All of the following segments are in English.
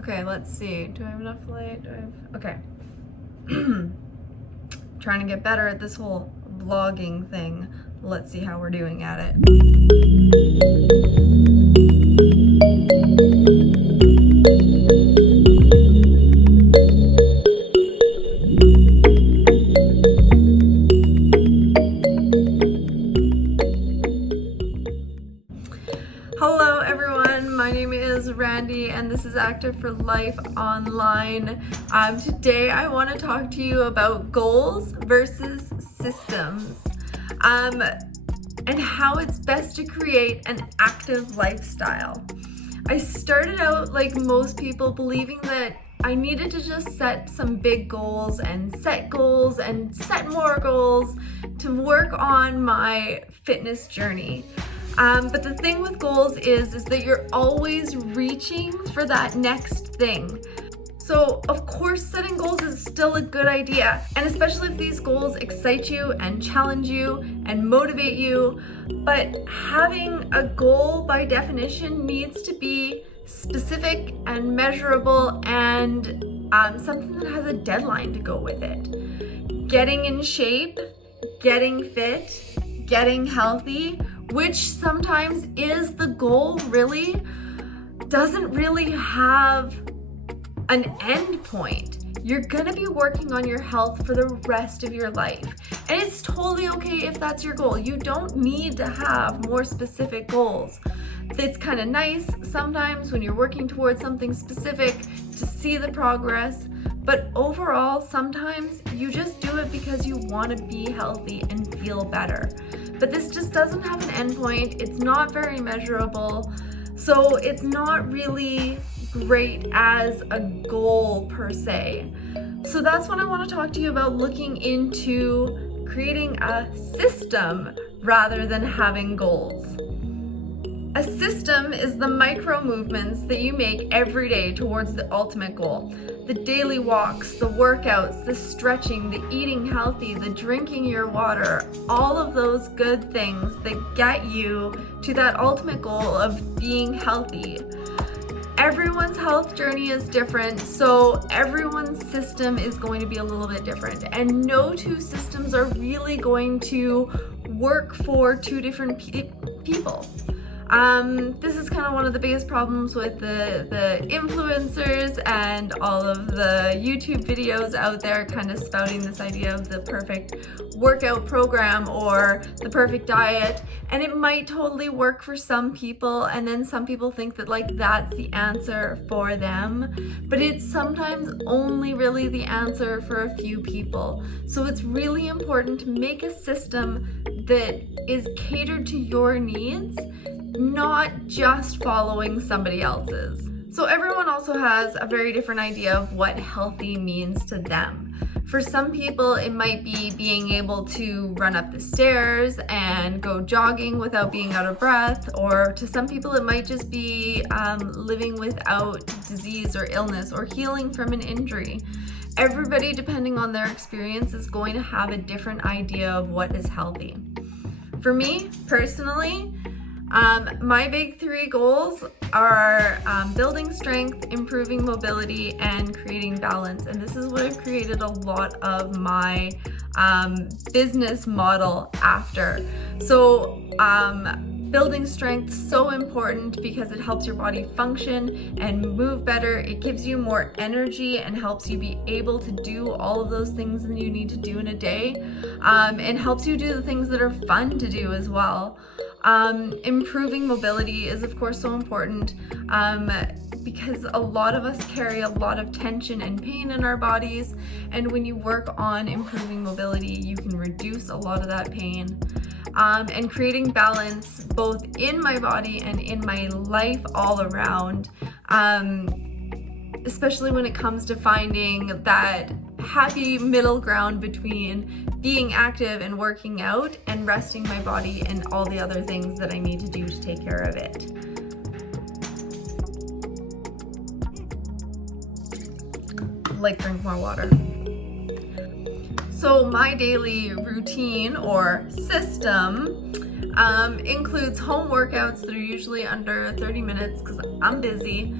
Okay, let's see. Do I have enough light? Okay. Trying to get better at this whole vlogging thing. Let's see how we're doing at it. Hello everyone, my name is Randi and this is Active for Life Online. Today I want to talk to you about goals versus systems and how it's best to create an active lifestyle. I started out like most people believing that I needed to just set some big goals and set more goals to work on my fitness journey. But the thing with goals is that you're always reaching for that next thing. So of course setting goals is still a good idea, and especially if these goals excite you and challenge you and motivate you. But having a goal by definition needs to be specific and measurable and something that has a deadline to go with it. Getting in shape, getting fit, getting healthy, which sometimes is the goal, really doesn't really have an end point. You're gonna be working on your health for the rest of your life. And it's totally okay if that's your goal. You don't need to have more specific goals. It's kind of nice sometimes when you're working towards something specific to see the progress, but overall, sometimes you just do it because you want to be healthy and feel better. But this just doesn't have an endpoint. It's not very measurable, so it's not really great as a goal per se. So that's what I want to talk to you about, looking into creating a system rather than having goals. A system is the micro movements that you make every day towards the ultimate goal. The daily walks, the workouts, the stretching, the eating healthy, the drinking your water, all of those good things that get you to that ultimate goal of being healthy. Everyone's health journey is different, so everyone's system is going to be a little bit different, and no two systems are really going to work for two different people. This is kind of one of the biggest problems with the influencers and all of the YouTube videos out there kind of spouting this idea of the perfect workout program or the perfect diet, and it might totally work for some people, and then some people think that like that's the answer for them, but it's sometimes only really the answer for a few people. So it's really important to make a system that is catered to your needs, not just following somebody else's. So everyone also has a very different idea of what healthy means to them. For some people, it might be being able to run up the stairs and go jogging without being out of breath, or to some people it might just be living without disease or illness or healing from an injury. Everybody, depending on their experience, is going to have a different idea of what is healthy. For me, personally, my big three goals are building strength, improving mobility, and creating balance. And this is what I've created a lot of my business model after. So building strength is so important because it helps your body function and move better. It gives you more energy and helps you be able to do all of those things that you need to do in a day, and helps you do the things that are fun to do as well. Improving mobility is of course so important because a lot of us carry a lot of tension and pain in our bodies, and when you work on improving mobility, you can reduce a lot of that pain. And creating balance both in my body and in my life all around, especially when it comes to finding that happy middle ground between being active and working out and resting my body and all the other things that I need to do to take care of it. Like drink more water. So my daily routine or system includes home workouts that are usually under 30 minutes because I'm busy.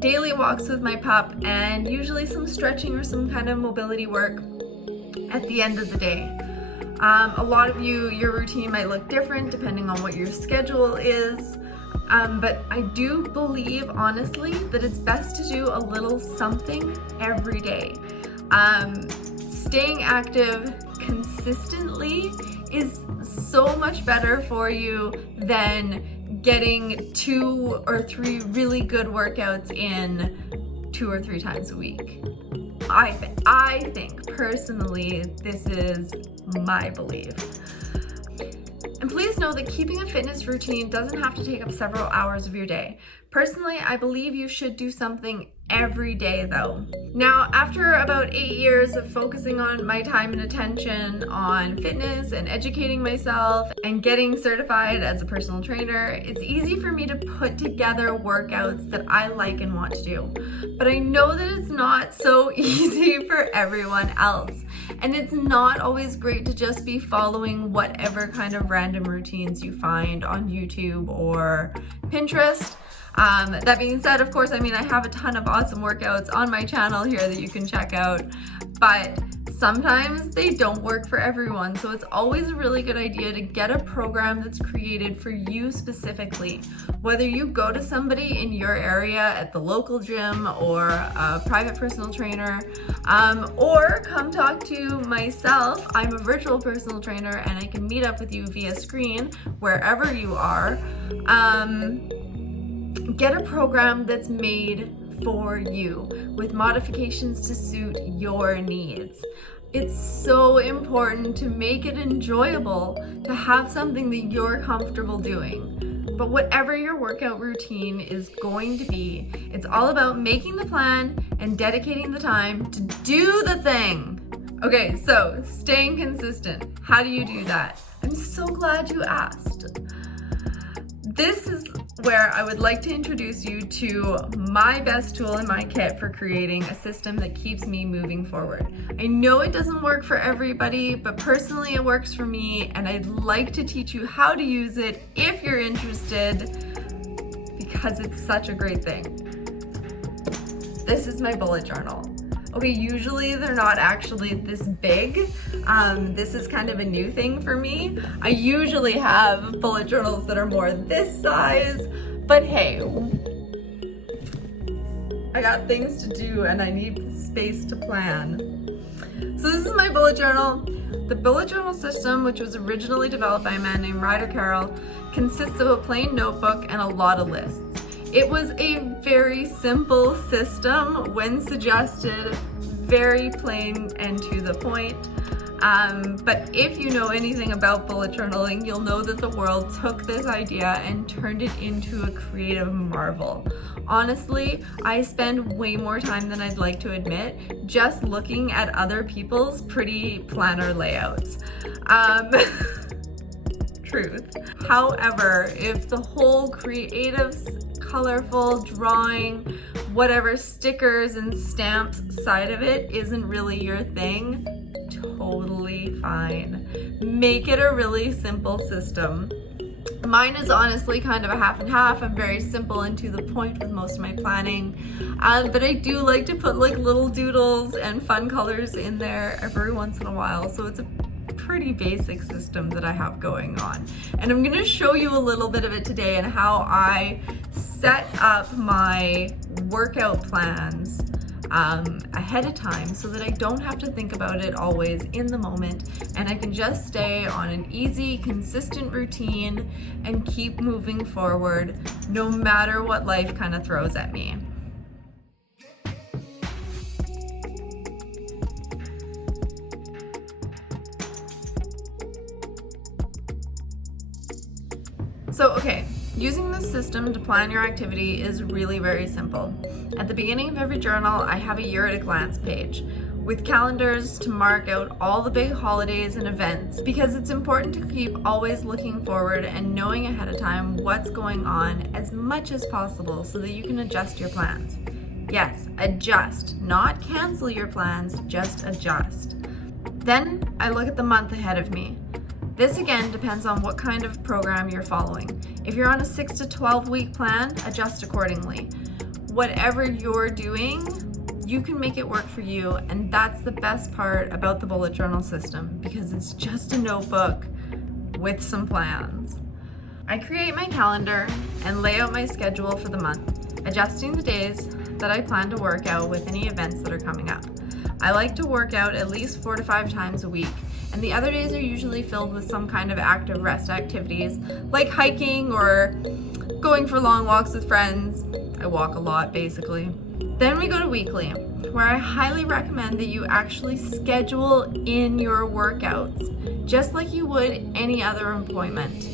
daily walks with my pup, and usually some stretching or some kind of mobility work at the end of the day. A lot of you, your routine might look different depending on what your schedule is, but I do believe, honestly, that it's best to do a little something every day. Staying active consistently is so much better for you than getting 2 or 3 really good workouts in 2 or 3 times a week. I think personally, this is my belief. And please know that keeping a fitness routine doesn't have to take up several hours of your day. Personally, I believe you should do something every day though. Now, after about 8 years of focusing on my time and attention on fitness and educating myself and getting certified as a personal trainer, it's easy for me to put together workouts that I like and want to do. But I know that it's not so easy for everyone else. And it's not always great to just be following whatever kind of random routines you find on YouTube or Pinterest. That being said, of course, I have a ton of awesome workouts on my channel here that you can check out, but sometimes they don't work for everyone. So it's always a really good idea to get a program that's created for you specifically. Whether you go to somebody in your area at the local gym or a private personal trainer, or come talk to myself. I'm a virtual personal trainer and I can meet up with you via screen wherever you are. Get a program that's made for you with modifications to suit your needs. It's so important to make it enjoyable, to have something that you're comfortable doing. But whatever your workout routine is going to be, it's all about making the plan and dedicating the time to do the thing. Okay, so staying consistent. How do you do that? I'm so glad you asked. This is where I would like to introduce you to my best tool in my kit for creating a system that keeps me moving forward. I know it doesn't work for everybody, but personally it works for me, and I'd like to teach you how to use it if you're interested, because it's such a great thing. This is my bullet journal. Okay, usually they're not actually this big. This is kind of a new thing for me. I usually have bullet journals that are more this size, but hey, I got things to do and I need space to plan. So this is my bullet journal. The bullet journal system, which was originally developed by a man named Ryder Carroll, consists of a plain notebook and a lot of lists. It was a very simple system when suggested, very plain and to the point. But if you know anything about bullet journaling, you'll know that the world took this idea and turned it into a creative marvel. Honestly, I spend way more time than I'd like to admit just looking at other people's pretty planner layouts. Truth. However, if the whole creative, colorful drawing, whatever stickers and stamps side of it isn't really your thing, totally fine. Make it a really simple system. Mine is honestly kind of a half and half. I'm very simple and to the point with most of my planning, but I do like to put like little doodles and fun colors in there every once in a while. So it's a pretty basic system that I have going on. And I'm gonna show you a little bit of it today and how I set up my workout plans ahead of time so that I don't have to think about it always in the moment, and I can just stay on an easy, consistent routine and keep moving forward no matter what life kind of throws at me. So, okay, using this system to plan your activity is really very simple. At the beginning of every journal, I have a year at a glance page with calendars to mark out all the big holidays and events, because it's important to keep always looking forward and knowing ahead of time what's going on as much as possible so that you can adjust your plans. Yes, adjust, not cancel your plans, just adjust. Then I look at the month ahead of me. This again depends on what kind of program you're following. If you're on a 6 to 12 week plan, adjust accordingly. whatever you're doing, you can make it work for you. And that's the best part about the bullet journal system, because it's just a notebook with some plans. I create my calendar and lay out my schedule for the month, adjusting the days that I plan to work out with any events that are coming up. I like to work out at least 4 to 5 times a week, and the other days are usually filled with some kind of active rest activities, like hiking or going for long walks with friends. I walk a lot, basically. Then we go to weekly, where I highly recommend that you actually schedule in your workouts, just like you would any other appointment.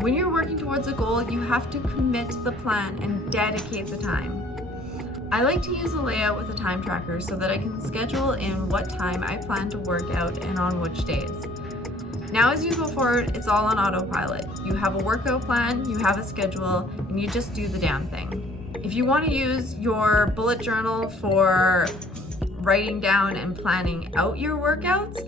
When you're working towards a goal, you have to commit to the plan and dedicate the time. I like to use a layout with a time tracker so that I can schedule in what time I plan to work out and on which days. Now as you go forward, it's all on autopilot. You have a workout plan, you have a schedule, and you just do the damn thing. If you want to use your bullet journal for writing down and planning out your workouts,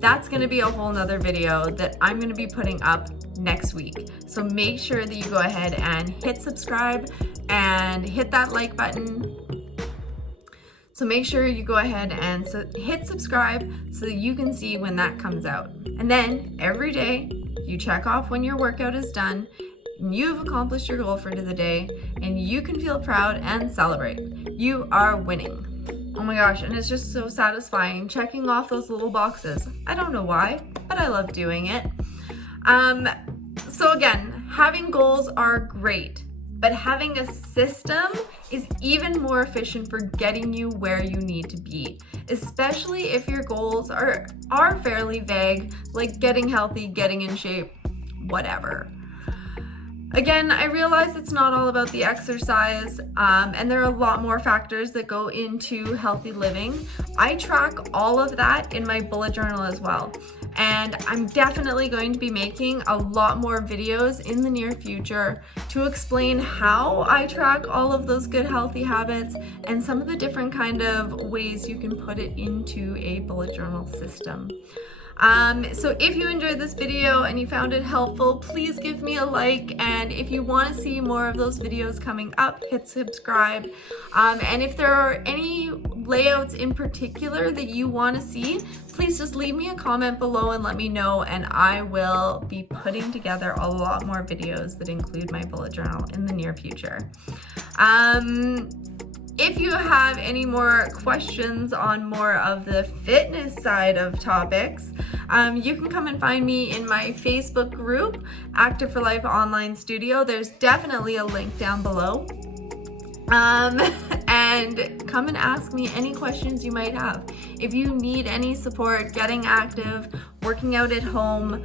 that's going to be a whole nother video that I'm going to be putting up next week. So make sure that you go ahead and hit subscribe and hit that like button. So make sure you go ahead and hit subscribe so that you can see when that comes out. And then every day you check off when your workout is done, and you've accomplished your goal for the day, and you can feel proud and celebrate. You are winning. Oh my gosh, and it's just so satisfying checking off those little boxes. I don't know why, but I love doing it. So again, having goals are great, but having a system is even more efficient for getting you where you need to be, especially if your goals are fairly vague, like getting healthy, getting in shape, whatever. Again, I realize it's not all about the exercise, and there are a lot more factors that go into healthy living. I track all of that in my bullet journal as well. And I'm definitely going to be making a lot more videos in the near future to explain how I track all of those good healthy habits and some of the different kind of ways you can put it into a bullet journal system. So if you enjoyed this video and you found it helpful, please give me a like, and if you want to see more of those videos coming up, hit subscribe. And if there are any layouts in particular that you want to see, please just leave me a comment below and let me know, and I will be putting together a lot more videos that include my bullet journal in the near future. If you have any more questions on more of the fitness side of topics, you can come and find me in my Facebook group, Active for Life Online Studio. There's definitely a link down below. And come and ask me any questions you might have. If you need any support getting active, working out at home,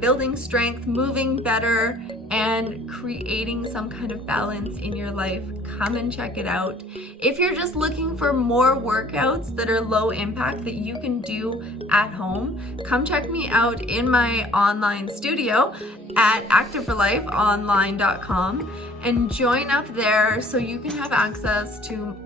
building strength, moving better, and creating some kind of balance in your life, come and check it out. If you're just looking for more workouts that are low impact that you can do at home, come check me out in my online studio at activeforlifeonline.com and join up there so you can have access to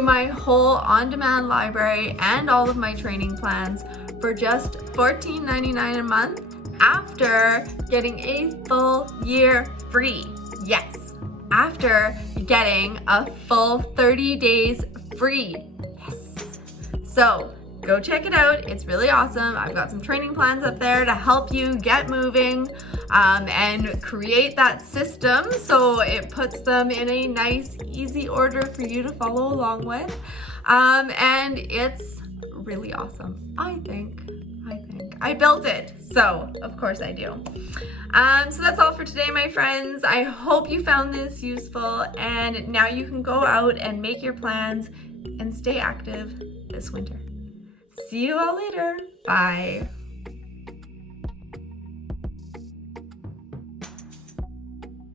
my whole on-demand library and all of my training plans for just $14.99 a month, after getting a full year free. Yes, after getting a full 30 days free. Yes. So go check it out. It's really awesome. I've got some training plans up there to help you get moving and create that system so it puts them in a nice, easy order for you to follow along with. And it's really awesome, I think. I built it, so of course I do. So that's all for today, my friends. I hope you found this useful, and now you can go out and make your plans and stay active this winter. See you all later. Bye.